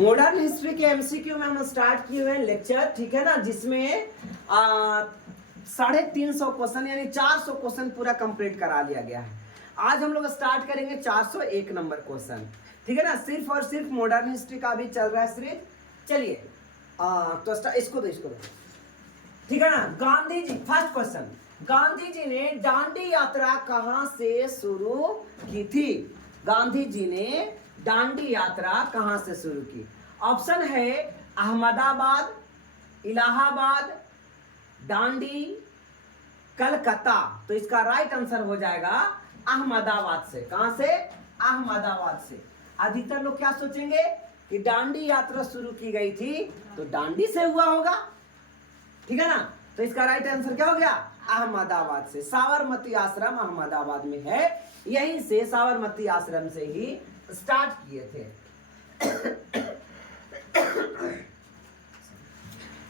Modern history के MCQ में हम स्टार्ट किए हुए लेक्चर, ठीक है ना, जिसमें 350 क्वेश्चन यानी 400 क्वेश्चन पूरा कंप्लीट करा लिया गया है। आज हम लोग स्टार्ट करेंगे 401 नंबर क्वेश्चन, ठीक है ना। सिर्फ और सिर्फ मॉडर्न हिस्ट्री का भी चल रहा है सिर्फ। चलिए तो इसको दो, ठीक है ना। गांधी जी, फर्स्ट क्वेश्चन, गांधी जी ने दांडी यात्रा कहां से शुरू की थी? गांधी जी ने दांडी यात्रा कहां से शुरू की? ऑप्शन है अहमदाबाद, इलाहाबाद, दांडी, कलकत्ता। तो इसका राइट आंसर हो जाएगा अहमदाबाद से। कहां से? अहमदाबाद से। अधिकतर लोग क्या सोचेंगे कि दांडी यात्रा शुरू की गई थी तो दांडी से हुआ होगा, ठीक है ना। तो इसका राइट आंसर क्या हो गया? अहमदाबाद से। साबरमती आश्रम अहमदाबाद में है, यहीं से साबरमती आश्रम से ही स्टार्ट किए थे।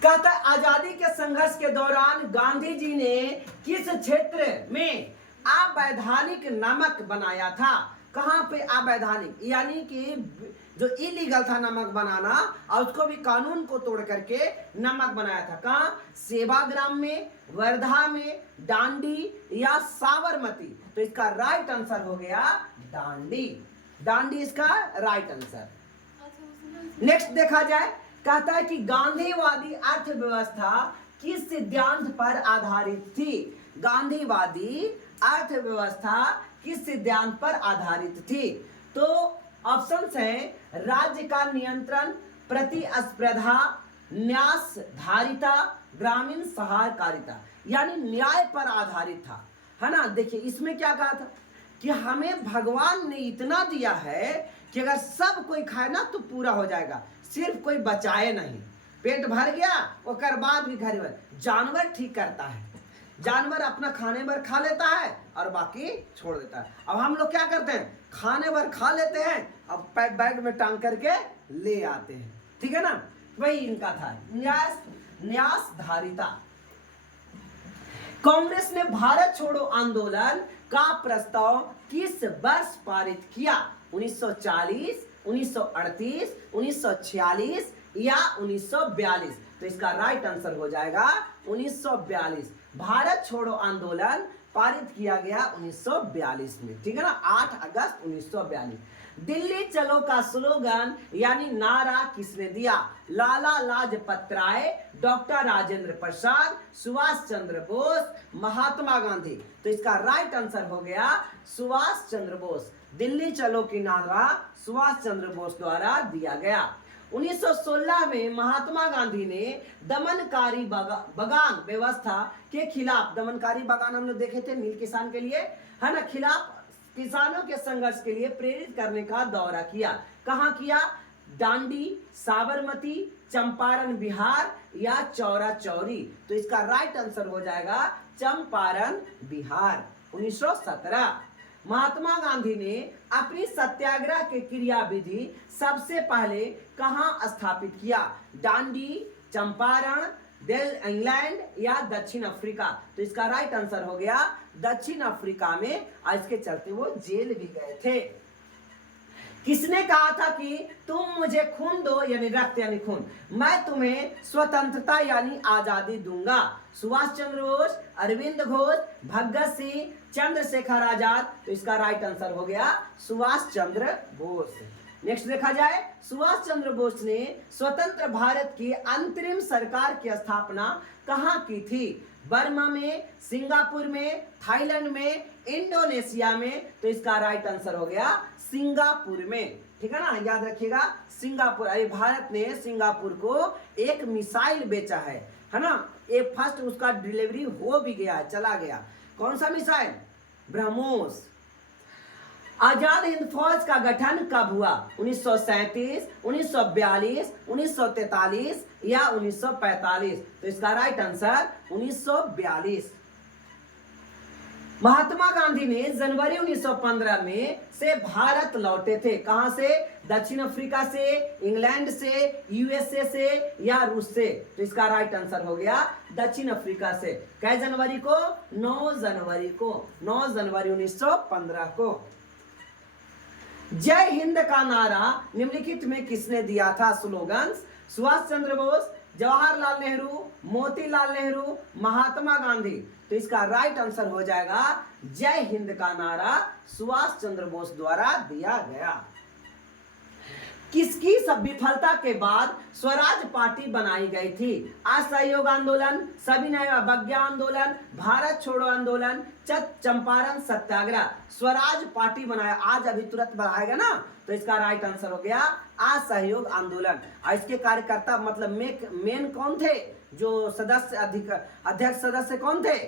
कहता है आजादी के संघर्ष के दौरान गांधी जी ने किस क्षेत्र में अवैधानिक नमक बनाया था? कहां पे अवैधानिक, यानी कि जो इलीगल था नमक बनाना, और उसको भी कानून को तोड़ करके नमक बनाया था। कहां? सेवाग्राम में, वर्धा में, दांडी या साबरमती। तो इसका राइट आंसर हो गया दांडी। दांडी इसका राइट आंसर। नेक्स्ट देखा जाए, कहता है कि गांधीवादी अर्थव्यवस्था किस सिद्धांत पर आधारित थी? गांधीवादी अर्थव्यवस्था किस सिद्धांत पर आधारित थी? तो ऑप्शंस हैं राज्य का नियंत्रण, प्रतिस्पर्धा, न्यासधारिता, ग्रामीण सहकारिता, यानी न्याय पर आधारित था, है ना। देखिए इसमें क्या कहा था कि हमें भगवान ने इतना दिया है कि अगर सब कोई खाए ना तो पूरा हो जाएगा, सिर्फ कोई बचाए नहीं। पेट भर गया उसके बाद भी घर में जानवर ठीक करता है, जानवर अपना खाने भर खा लेता है और बाकी छोड़ देता है। अब हम लोग क्या करते हैं, खाने भर खा लेते हैं, अब बैग में टांग करके ले आते हैं, ठीक है ना। वही इनका था न्यासधारिता। कांग्रेस ने भारत छोड़ो आंदोलन का प्रस्ताव किस वर्ष पारित किया? 1940, 1938, 1946 या 1942? तो इसका राइट आंसर हो जाएगा 1942। भारत छोड़ो आंदोलन पारित किया गया 1942 में, ठीक है ना, 8 अगस्त 1942। दिल्ली चलो का स्लोगन यानी नारा किसने दिया? लाला लाजपत राय, डॉक्टर राजेंद्र प्रसाद, सुभाष चंद्र बोस, महात्मा गांधी। तो इसका राइट आंसर हो गया सुभाष चंद्र बोस। दिल्ली चलो की नारा सुभाष चंद्र बोस द्वारा दिया गया। 1916 में महात्मा गांधी ने दमनकारी बगान व्यवस्था के खिलाफ, दमनकारी बगान हम लोग देखे थे नील किसान के लिए, है ना, खिलाफ किसानों के संघर्ष के लिए प्रेरित करने का दौरा किया। कहां किया? दांडी, साबरमती, चंपारण बिहार या चौरा चौरी? तो इसका राइट आंसर हो जाएगा चंपारण बिहार। 1917 महात्मा गांधी ने अपनी सत्याग्रह के क्रियाविधि सबसे पहले कहां स्थापित किया? दांडी, चंपारण, इंग्लैंड या दक्षिण अफ्रीका? तो इसका राइट आंसर हो गया दक्षिण अफ्रीका में, और इसके चलते वो जेल भी गए थे। किसने कहा था कि तुम मुझे खून दो, यानी रक्त यानी खून, मैं तुम्हें स्वतंत्रता यानी आजादी दूंगा? सुभाष चंद्र बोस, अरविंद घोष, भगत सिंह, चंद्रशेखर आजाद? तो इसका राइट आंसर हो गया सुभाष चंद्र बोस। नेक्स्ट देखा जाए, सुभाष चंद्र बोस ने स्वतंत्र भारत की अंतरिम सरकार की स्थापना कहां की थी? बर्मा में, सिंगापुर में, थाईलैंड में, इंडोनेशिया में? तो इसका राइट आंसर हो गया सिंगापुर में, ठीक है ना, याद रखिएगा सिंगापुर। अरे भारत ने सिंगापुर को एक मिसाइल बेचा है ना, एक फर्स्ट उसका डिलीवरी हो भी गया है, चला गया। कौन सा मिसाइल? ब्रह्मोस। आजाद हिंद फौज का गठन कब हुआ? 1937, 1942, 1943 या 1945? तो इसका राइट आंसर 1942। महात्मा गांधी ने जनवरी 1915 में से भारत लौटे थे। कहां से? दक्षिण अफ्रीका से, इंग्लैंड से, यूएसए से या रूस से? तो इसका राइट आंसर हो गया दक्षिण अफ्रीका से। कै जनवरी को? 9 जनवरी को, 9 जनवरी 1915 को। जय हिंद का नारा निम्नलिखित में किसने दिया था? स्लोगन सुभाष चंद्र बोस, जवाहरलाल नेहरू, मोतीलाल नेहरू, महात्मा गांधी। तो इसका राइट आंसर हो जाएगा जय हिंद का नारा सुभाष चंद्र बोस द्वारा दिया गया। किसकी सब विफलता के बाद स्वराज पार्टी बनाई गई थी? असहयोग आंदोलन, सविनय अवज्ञा आंदोलन, भारत छोड़ो आंदोलन, चंपारण सत्याग्रह। स्वराज पार्टी बनाया, आज अभी तुरंत बनाएगा ना, तो इसका राइट आंसर हो गया असहयोग आंदोलन। और इसके कार्यकर्ता मतलब मेन कौन थे? जो सदस्य अध्यक्ष सदस्य कौन थे?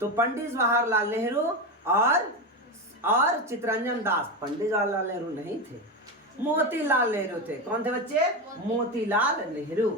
तो पंडित जवाहरलाल नेहरू और चित्तरंजन दास। पंडित जवाहरलाल नेहरू नहीं थे, मोतीलाल नेहरू थे। कौन थे बच्चे? मोतीलाल नेहरू।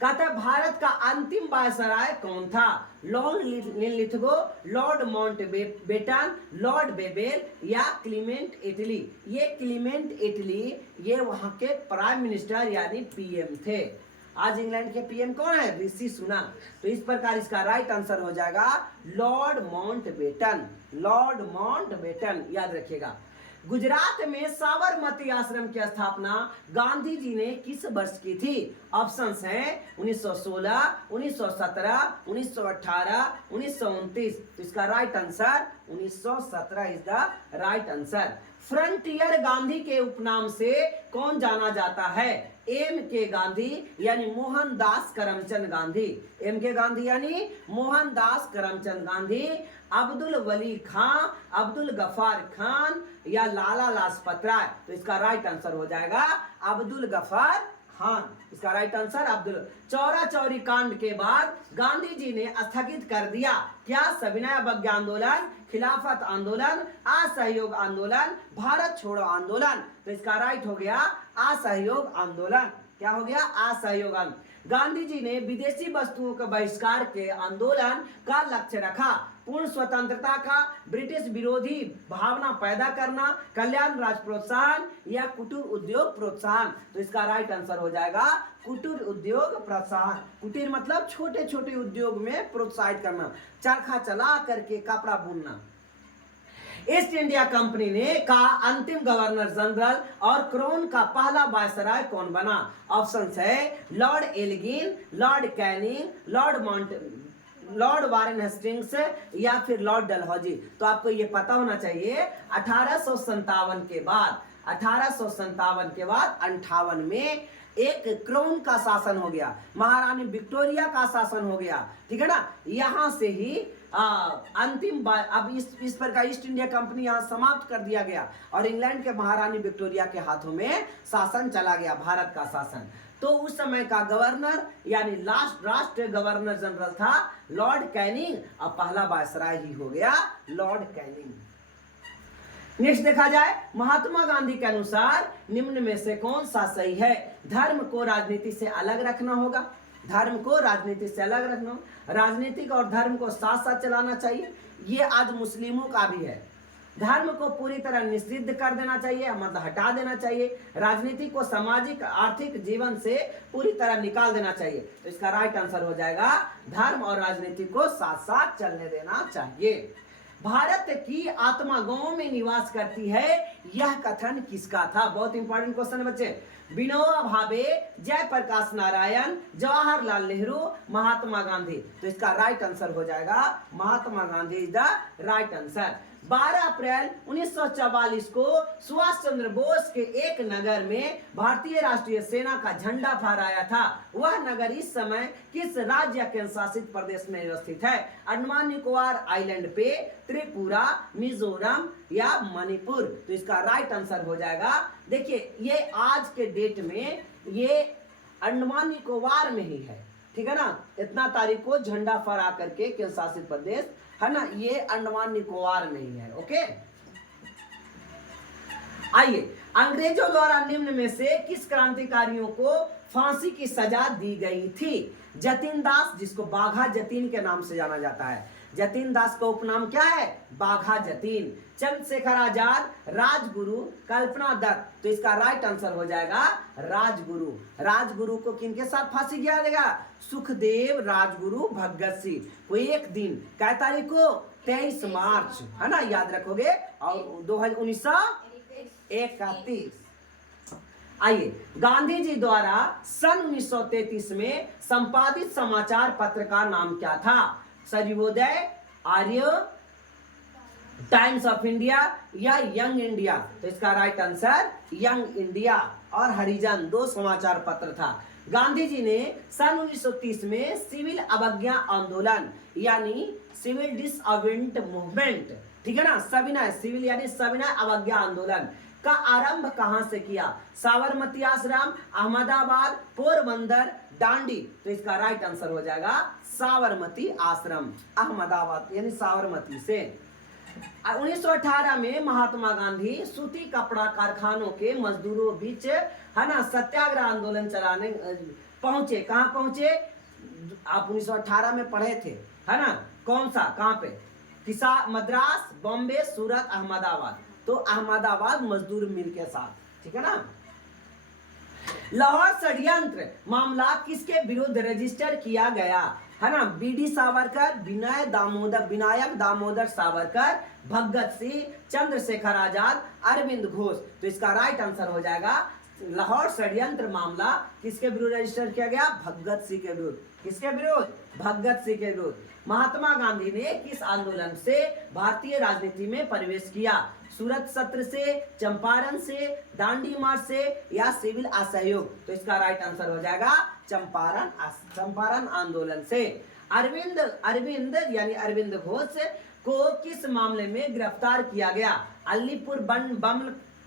कहता है भारत का अंतिम वायसराय कौन था? Lord Linlithgow, lord Mountbatten, lord Wavell या क्लीमेंट इटली। ये क्लीमेंट इटली ये वहां के प्राइम मिनिस्टर यानी पीएम थे। आज इंग्लैंड के पीएम कौन है? ऋषि सुनक। तो इस प्रकार इसका राइट आंसर हो जाएगा लॉर्ड माउंटबेटन। लॉर्ड माउंटबेटन याद रखिएगा। गुजरात में साबरमती आश्रम की स्थापना गांधी जी ने किस वर्ष की थी? ऑप्शंस हैं 1916, 1917, 1918, 1929। तो इसका right answer 1917 is the right answer. Frontier Gandhi के उपनाम से कौन जाना जाता है? एम के गांधी यानी मोहनदास करमचंद गांधी। एम के गांधी यानी मोहनदास करमचंद गांधी, अब्दुल वली खान, अब्दुल गफार खान या लाला लाजपत राय। तो इसका राइट आंसर हो जाएगा अब्दुल गफार खान। इसका राइट आंसर अब्दुल। चौरा चौरी कांड के बाद गांधी जी ने स्थगित कर दिया क्या? सविनय अवज्ञा आंदोलन, खिलाफत आंदोलन, असहयोग आंदोलन, भारत छोड़ो आंदोलन। तो इसका राइट हो गया असहयोग आंदोलन। क्या हो गया? असहयोग आंदोलन। गांधी जी ने विदेशी वस्तुओं के बहिष्कार के आंदोलन का लक्ष्य रखा। पूर्ण स्वतंत्रता का, ब्रिटिश विरोधी भावना पैदा करना, कल्याण राज प्रोत्साहन या कुटीर उद्योग प्रोत्साहन। तो इसका राइट आंसर हो जाएगा कुटीर उद्योग प्रोत्साहन। कुटीर मतलब छोटे छोटे उद्योग में प्रोत्साहित करना, चरखा चला करके कपड़ा बुनना। ईस्ट इंडिया कंपनी ने का अंतिम गवर्नर जनरल और क्राउन का पहला वायसराय कौन बना? ऑप्शन है Lord Elgin, Lord Canning, Lord Warren Hastings या फिर लॉर्ड डलहौजी। तो आपको ये पता होना चाहिए 1857 के बाद 58 में एक क्राउन का शासन हो गया, महारानी विक्टोरिया का शासन हो गया। ठीक है ना? यहां से ही अंतिम अब इस पर का ईस्ट इंडिया कंपनी यहाँ समाप्त कर दिया गया और इंग्लैंड के महारानी विक्टोरिया के हाथों में शासन चला गया, भारत का शासन। तो उस समय का गवर्नर यानी लास्ट राष्ट्रीय गवर्नर जनरल था लॉर्ड कैनिंग। अब पहला वायसराय ही हो गया लॉर्ड कैनिंग। नेक्स्ट देखा जाए, महात्मा गांधी के अनुसार निम्न में से कौन सा सही है? धर्म को राजनीति से अलग रखना होगा। धर्म को राजनीति से अलग रखना, राजनीतिक और धर्म को साथ साथ चलाना चाहिए। ये आज मुस्लिमों का भी है। धर्म को पूरी तरह निषिद्ध कर देना चाहिए, मतलब हटा देना चाहिए। राजनीति को सामाजिक आर्थिक जीवन से पूरी तरह निकाल देना चाहिए। तो इसका राइट आंसर हो जाएगा धर्म और राजनीति को साथ साथ चलने देना चाहिए। भारत की आत्मा गांव में निवास करती है, यह कथन किसका था? बहुत इंपॉर्टेंट क्वेश्चन है बच्चे। विनोबा भावे, जयप्रकाश नारायण, जवाहरलाल नेहरू, महात्मा गांधी। तो इसका राइट आंसर हो जाएगा Mahatma Gandhi is the right answer. 12 अप्रैल 1944 को सुभाष चंद्र बोस के एक नगर में भारतीय राष्ट्रीय सेना का झंडा फहराया था। वह नगर इस समय किस राज्य या केंद्र शासित प्रदेश में स्थित है? अंडमान निकोबार आइलैंड पे, त्रिपुरा, मिजोरम या मणिपुर। तो इसका राइट आंसर हो जाएगा, देखिए ये आज के डेट में ये अंडमान निकोबार में ही है। ठीक है ना? इतना तारीख को झंडा फहरा करके केंद्र शासित प्रदेश है ना, ये अंडमान निकोबार में ही है। ओके, आइए, अंग्रेजों द्वारा निम्न में से किस क्रांतिकारियों को फांसी की सजा दी गई थी? जतिन दास, जिसको बाघा जतीन के नाम से जाना जाता है। जतीन दास का उपनाम क्या है? बाघा जतीन। चंद्रशेखर आजाद, राजगुरु, कल्पना दत्त। तो इसका राइट आंसर हो जाएगा राजगुरु। राजगुरु को किनके साथ फांसी किया जाएगा? सुखदेव, राजगुरु, भगत सिंह। वो एक दिन क्या तारीख को? 23 मार्च, है ना, याद रखोगे। और 1923 31। आइए, गांधी जी द्वारा सन 1933 में संपादित समाचार पत्र का नाम क्या था? सर्वोदय, आर्य, टाइम्स ऑफ इंडिया या यंग इंडिया? तो इसका राइट आंसर यंग इंडिया और हरिजन, दो समाचार पत्र था। गांधी जी ने सन 1930 में सिविल अवज्ञा आंदोलन यानी सिविल डिसऑबेडिएंट मूवमेंट, ठीक है ना, सविनय, सिविल यानी सविनय अवज्ञा आंदोलन का आरंभ कहां से किया? साबरमती आश्रम, अहमदाबाद, पोरबंदर, दांडी? तो इसका राइट आंसर हो जाएगा साबरमती आश्रम, अहमदाबाद यानी साबरमती से। 1918 में महात्मा गांधी सूती कपड़ा कारखानों के मजदूरों बीच, है ना, सत्याग्रह आंदोलन चलाने पहुंचे। कहां पहुंचे? आप 1918 में पढ़े थे, है ना, कौन सा, कहां पे? मद्रास, बॉम्बे, सूरत, अहमदाबाद। तो अहमदाबाद मजदूर मिल के साथ, ठीक है ना। लाहौर षड्यंत्र मामला किसके विरुद्ध रजिस्टर किया गया? है ना, बीडी सावरकर, विनायक दामोदर सावरकर, भगत सिंह, चंद्रशेखर आजाद, अरविंद घोष? तो इसका राइट आंसर हो जाएगा लाहौर षड्यंत्र मामला किसके विरुद्ध रजिस्टर किया गया? भगत सिंह के विरुद्ध। किसके विरुद्ध? भगत सिंह के विरुद्ध। महात्मा गांधी ने किस आंदोलन से भारतीय राजनीति में प्रवेश किया? सूरत सत्र से, चंपारण से, दांडी मार्च से या सिविल असहयोग? तो इसका राइट आंसर हो जाएगा चंपारण आंदोलन से। अरविंद यानी अरविंद घोष को किस मामले में गिरफ्तार किया गया? अलीपुर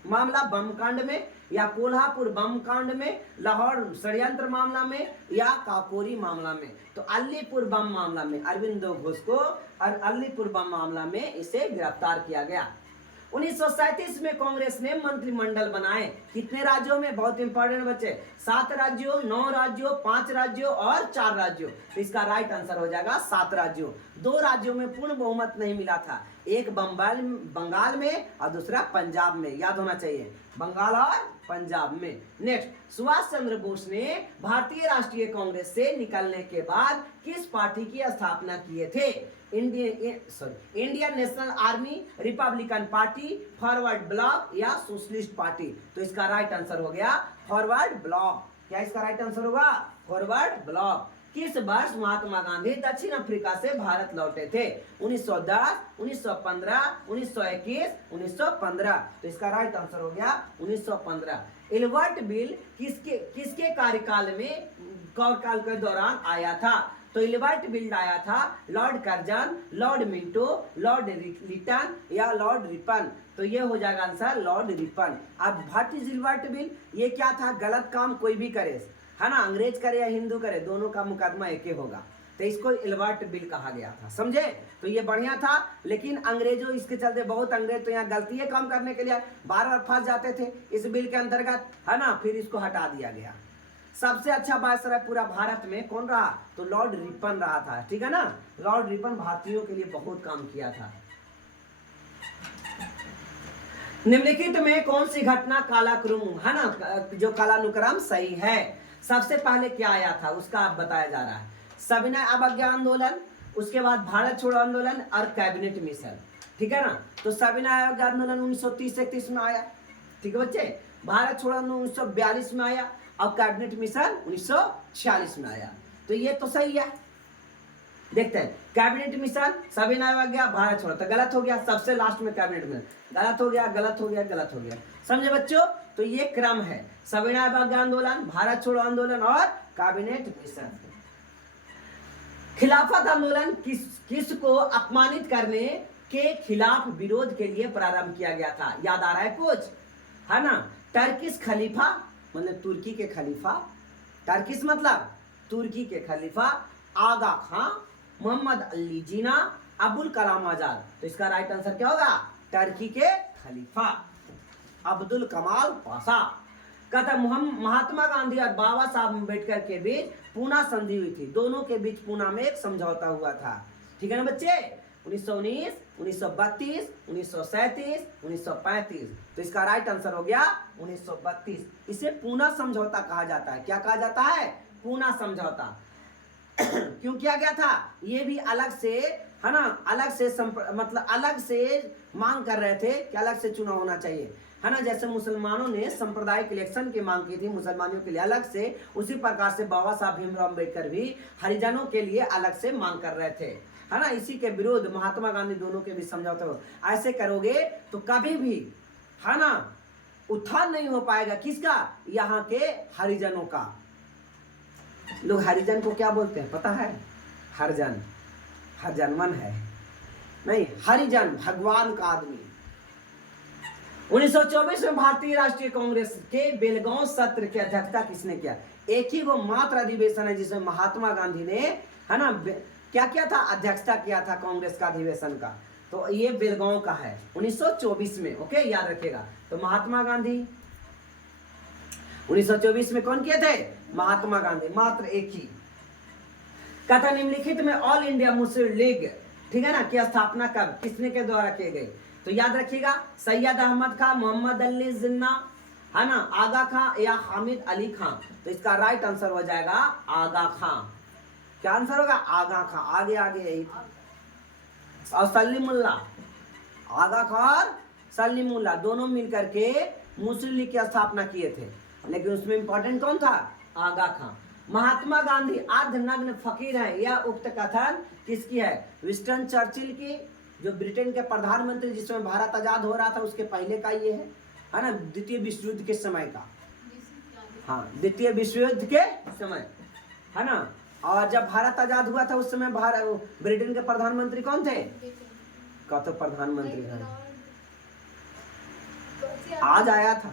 मामला बम कांड में या कोल्हापुर बम कांड में, लाहौर षड्यंत्र मामला में या काकोरी मामला में? तो अलीपुर बम मामला में अरविंद घोष को और अलीपुर बम मामला में इसे गिरफ्तार किया गया। 1937 में कांग्रेस ने मंत्रिमंडल बनाए। कितने राज्यों में? बहुत इंपॉर्टेंट बच्चे, 7 राज्यों, 9 राज्यों, 5 राज्यों और 4 राज्यों? तो इसका राइट आंसर हो जाएगा 7 राज्यों। 2 राज्यों में पूर्ण बहुमत नहीं मिला था, एक बंगाल में और दूसरा पंजाब में, याद होना चाहिए, बंगाल और पंजाब में। नेक्स्ट, सुभाष चंद्र बोस ने भारतीय राष्ट्रीय कांग्रेस से निकलने के बाद किस पार्टी की स्थापना किए थे? Indian national army, Republican party, forward block या सोशलिस्ट पार्टी? तो इसका राइट आंसर हो गया फॉरवर्ड ब्लॉक। क्या इसका राइट आंसर होगा? Forward block. किस वर्ष महात्मा गांधी दक्षिण अफ्रीका से भारत लौटे थे? 1910, 1915, 1921, 1915? तो इसका राइट आंसर हो गया 1915। इल्बर्ट बिल किसके कार्यकाल के दौरान आया था? तो इल्बर्ट बिल आया था Lord Curzon, Lord Minto, Lord Lytton या लॉर्ड रिपन? तो ये हो जाएगा आंसर लॉर्ड रिपन। अब व्हाट इज इल्बर्ट बिल? ये क्या था? गलत काम कोई भी करे, है ना, अंग्रेज करे या हिंदू करे, दोनों का मुकदमा एक ही होगा। तो इसको इल्बर्ट बिल कहा गया था, समझे? तो ये बढ़िया था, लेकिन अंग्रेजों इसके चलते बहुत अंग्रेज तो यहाँ गलतियां कम करने के लिए बार बार फंस जाते थे इस बिल के अंतर्गत, है ना, फिर इसको हटा दिया गया। सबसे अच्छा वायसराय पूरा भारत में कौन रहा? तो लॉर्ड रिपन रहा था, ठीक है ना। लॉर्ड रिपन भारतीयों के लिए बहुत काम किया था। निम्नलिखित में कौन सी घटना कालाक्रम, है ना, जो कालानुक्रम सही है? सबसे पहले क्या आया था उसका आप बताया जा रहा है। सविनय अवज्ञा आंदोलन, उसके बाद भारत छोड़ो आंदोलन और कैबिनेट मिशन, ठीक है ना। तो सविनय अवज्ञा आंदोलन 1930-31 में आया, ठीक है बच्चे। भारत छोड़ो आंदोलन 1942 में आया और कैबिनेट मिशन 1946 में आया। तो ये तो सही है। देखते हैं, कैबिनेट मिशन, सविनय अवज्ञा, भारत छोड़ो, तो गलत हो गया, सबसे लास्ट में कैबिनेट मिशन, गलत हो गया, गलत हो गया, गलत हो गया, समझे बच्चों? तो ये क्रम है, सविनय अवज्ञा आंदोलन, भारत छोड़ो आंदोलन और कैबिनेट मिशन। खिलाफत आंदोलन किसको अपमानित करने के खिलाफ विरोध के लिए प्रारंभ किया गया था? याद आ रहा है कुछ, है ना? टर्किश खलीफा मतलब तुर्की के खलीफा, टर्किश मतलब तुर्की के खलीफा, आगा खां, मोहम्मद अली जिना, अबुल कलाम आजाद? तो इसका राइट आंसर क्या होगा? टर्की के खलीफा अब्दुल कमाल पाशा। कहता महात्मा गांधी और बाबा साहब अम्बेडकर के बीच पूना संधि हुई थी, दोनों के बीच पूना में एक समझौता हुआ था, ठीक है ना बच्चे? 1919, 1932, 1937, 1935। तो इसका राइट आंसर हो गया 1932। इसे पूना समझौता कहा जाता है। क्या कहा जाता है? पूना समझौता। क्यों किया गया था? ये भी अलग से, है ना, अलग से मतलब अलग से मांग कर रहे थे कि अलग से चुनाव होना चाहिए। है ना, जैसे मुसलमानों ने सांप्रदायिक इलेक्शन की मांग की थी मुसलमानों के लिए अलग से, उसी प्रकार से बाबा साहब भीमराव अम्बेडकर भी हरिजनों के लिए अलग से मांग कर रहे थे, है ना। इसी के विरुद्ध महात्मा गांधी दोनों के भी समझौते हो। ऐसे करोगे तो कभी भी, है ना, उत्थान नहीं हो पाएगा। किसका? यहाँ के हरिजनों का। लोग हरिजन को क्या बोलते हैं पता है? हरजन, हरजनमन है नहीं, हरिजन भगवान का आदमी। 1924 में भारतीय राष्ट्रीय कांग्रेस के बेलगांव सत्र की अध्यक्षता किसने किया? एक ही वो मात्र अधिवेशन है जिसमें महात्मा गांधी ने, है ना, क्या किया था? अध्यक्षता किया था कांग्रेस का अधिवेशन का। तो ये बेलगांव का है 1924 में। ओके, याद रखिएगा। तो महात्मा गांधी 1924 में कौन किए थे? महात्मा गांधी, मात्र एक ही। कथा निम्नलिखित में ऑल इंडिया मुस्लिम लीग, ठीक है ना, की स्थापना कब किसने के द्वारा किए गए? तो याद रखिएगा, सैयद अहमद खां, मोहम्मद अली जिन्ना, है ना, आगा खां या हामिद अली खां। तो इसका राइट आंसर हो जाएगा आगा खां। क्या आंसर होगा? आगा खां। आगे आगे यही था। और सलीमुल्ला, आगा खां और सलीमुल्ला दोनों मिलकर के मुस्लिम लीग की स्थापना किए थे, लेकिन उसमें इंपॉर्टेंट कौन था? आगा खां। महात्मा गांधी अर्धनग्न फकीर है, यह उक्त कथन किसकी है? विंस्टन चर्चिल की, जो ब्रिटेन के प्रधानमंत्री, जिसमें भारत आजाद हो रहा था उसके पहले का ये है ना, द्वितीय विश्व युद्ध के समय का। हाँ, द्वितीय विश्व युद्ध के समय, है ना। और जब भारत आजाद हुआ था उस समय ब्रिटेन के प्रधानमंत्री कौन थे? का तो प्रधानमंत्री है, आज आया था।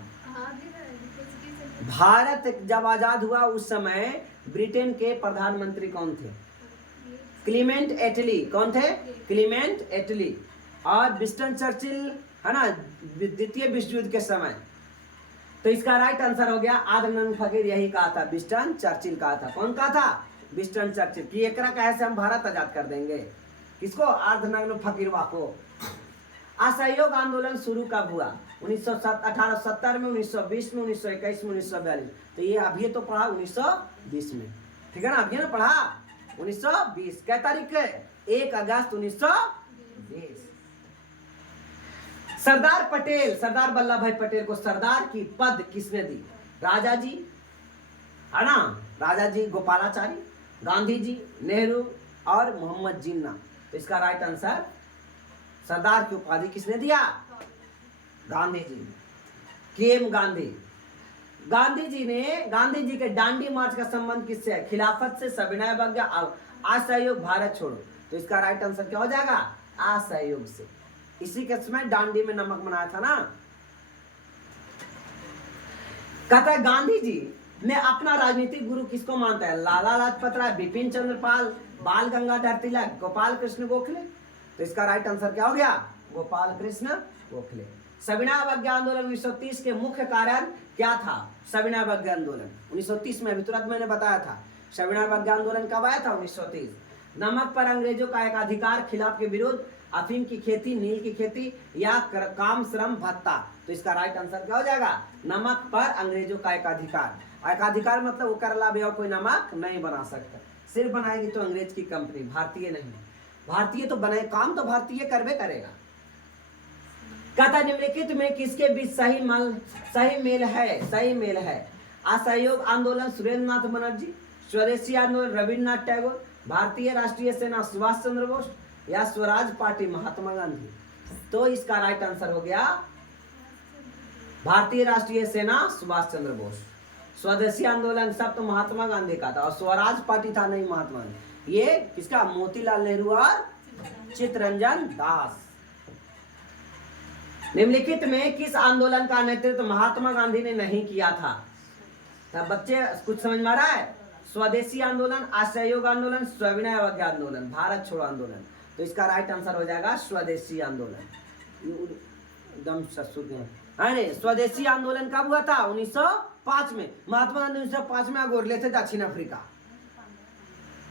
भारत जब आजाद हुआ उस समय ब्रिटेन के प्रधानमंत्री कौन थे? क्लीमेंट एटली। कौन थे? क्लीमेंट एटली। और विंस्टन चर्चिल, है ना, द्वितीय विश्व युद्ध के समय। तो इसका राइट आंसर हो गया अर्धनग्न फकीर, यही कहा था, विंस्टन चर्चिल कहा था। कौन कहा था? Winston Churchill. कि एकरा कहे से हम भारत आजाद कर देंगे। किसको? अर्धनग्न फकीरवा को। असहयोग आंदोलन शुरू कब हुआ? 1870 में, 1920 में, 1921 में, 1942। तो ये अभी तो पढ़ा 1920 में, ठीक है ना, अभी ना पढ़ा 1920। क्या तारीख है? 1 अगस्त 1920। सरदार पटेल, सरदार वल्लभ भाई पटेल को सरदार की पद किसने दी? राजा जी, है ना, राजा जी गोपालाचारी, गांधी जी, नेहरू और मोहम्मद जिन्ना। तो इसका राइट आंसर, सरदार की उपाधि किसने दिया? गांधी जी। केएम गांधी। गांधी जी के दांडी मार्च का संबंध किससे है? खिलाफत से, सविनय अवज्ञा, असहयोग, भारत छोड़ो। तो इसका राइट आंसर क्या हो जाएगा? असहयोग से। इसी के समय दांडी में नमक बनाया था ना। कहता है गांधी जी ने अपना राजनीतिक गुरु किसको मानता है? लाला लाजपत राय, बिपिन चंद्र पाल, बाल गंगाधर तिलक, गोपाल कृष्ण गोखले। तो इसका राइट आंसर क्या हो गया? गोपाल कृष्ण गोखले। सविनय अवज्ञा आंदोलन 1930 के मुख्य कारण क्या था? सविनय अवज्ञा आंदोलन 1930 में, अभी तुरंत मैंने बताया था। सविनय अवज्ञा आंदोलन कब आया था? 1930। नमक पर अंग्रेजों का एक अधिकार खिलाफ के विरुद्ध, अफीम की खेती, नील की खेती या काम श्रम भत्ता। तो इसका राइट आंसर क्या हो जाएगा? नमक पर अंग्रेजों का एक अधिकार। एक अधिकार मतलब वो कर ला कोई नमक नहीं बना सकता, सिर्फ बनाएगी तो अंग्रेज की कंपनी, भारतीय नहीं। भारतीय तो बनाए, काम तो भारतीय करवे करेगा। कहता निम्नलिखित में किसके बीच सही मेल है? असहयोग आंदोलन सुरेंद्र नाथ बनर्जी, स्वदेशी आंदोलन रविन्द्रनाथ टैगोर, भारतीय राष्ट्रीय सेना सुभाष चंद्र बोस या स्वराज पार्टी महात्मा गांधी। तो इसका राइट आंसर हो गया भारतीय राष्ट्रीय सेना सुभाष चंद्र बोस। स्वदेशी आंदोलन सब तो महात्मा गांधी का था, और स्वराज पार्टी था नहीं महात्मा गांधी। ये किसका? मोतीलाल नेहरू और चित्तरंजन दास। निम्नलिखित में किस आंदोलन का नेतृत्व महात्मा गांधी ने नहीं किया था? तब बच्चे कुछ समझ में आ रहा है? स्वदेशी आंदोलन, असहयोग आंदोलन, सविनय अवज्ञा आंदोलन, भारत छोड़ो आंदोलन। तो इसका राइट आंसर हो जाएगा स्वदेशी आंदोलन। एकदम ससुर। अरे स्वदेशी आंदोलन कब हुआ था? 1905 में। महात्मा गांधी 1905 में गोरले थे दक्षिण अफ्रीका।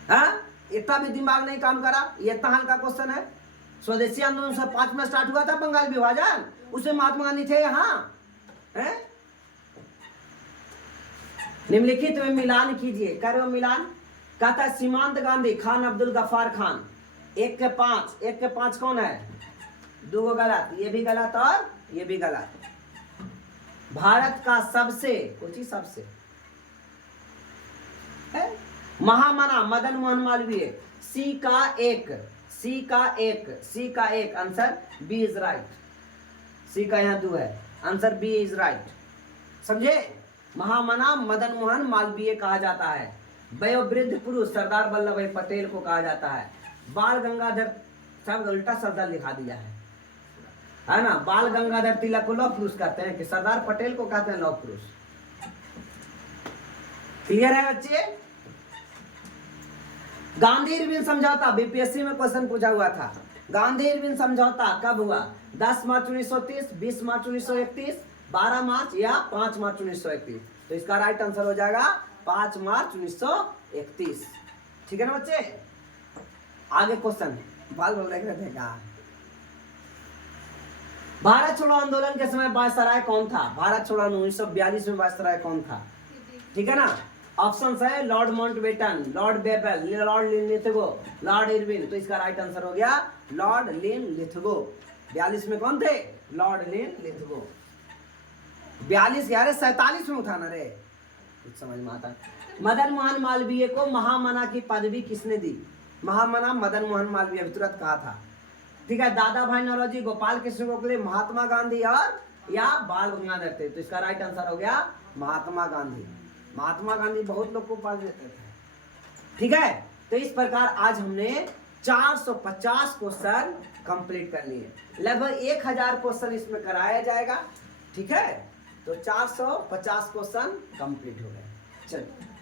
हाँ, इतना भी दिमाग नहीं काम करा, ये इतना हल्का क्वेश्चन है। स्वदेशी आंदोलन 1905 में स्टार्ट हुआ था, बंगाल विभाजन, उसमें महात्मा गांधी थे यहाँ। निम्नलिखित में मिलान कीजिए, करो मिलान। कहता सीमांत गांधी, खान अब्दुल गफ्फार खान। 1 के 5 कौन है? 2 गलत, ये भी गलत और ये भी गलत। भारत का सबसे कुछ ही सबसे है महामना मदन मोहन मालवीय। सी का एक, सी का एक, सी का एक, आंसर बी इज राइट। सी का यहाँ 2 है, आंसर बी इज राइट। समझे? महामना मदन मोहन मालवीय कहा जाता है। वयोवृद्ध पुरुष सरदार वल्लभ भाई पटेल को कहा जाता है। बाल गंगाधर, सब उल्टा सरदार लिखा दिया है ना। बाल गंगाधर तिलक को लौह पुरुष कहते हैं कि सरदार पटेल को कहते हैं लौह पुरुष। क्लियर है बच्चे? गांधी इरविन समझौता बीपीएससी में क्वेश्चन पूछा हुआ था। गांधी इरविन समझौता कब हुआ? 10 मार्च 1930, 20 मार्च 1931, 12 मार्च या 5 मार्च 1931। तो इसका राइट आंसर हो जाएगा 5 मार्च 1931। ठीक है ना बच्चे? आगे क्वेश्चन बाल बोल रहे थे क्या? भारत छोड़ो आंदोलन के समय वायसराय कौन था? भारत छोड़ो 1942 में वायसराय कौन था? ठीक है ना। ऑप्शन है Lord Mountbatten, Lord Wavell, Lord Linlithgow, Lord Irwin. तो इसका राइट आंसर हो गया लॉर्ड लिनलिथगो। 42 में कौन थे? Lord Linlithgow. 42 यार 47 में उठाना रे, कुछ समझ में आता। मदन मोहन मालवीय को महामना की पदवी किसने दी? महामना मदन मोहन मालवीय तुरंत कहा था। ठीक है। दादा भाई नौरोजी, गोपाल कृष्ण गोखले, महात्मा गांधी और या बाल गंगाधर थे। तो इसका राइट आंसर हो गया महात्मा गांधी। महात्मा गांधी बहुत लोग को पढ़ लेते थे। ठीक है। तो इस प्रकार आज हमने 450 क्वेश्चन कंप्लीट कर लिए। लगभग 1000 क्वेश्चन इसमें कराया जाएगा। ठीक है। तो 450 क्वेश्चन कंप्लीट हो गए। चलिए।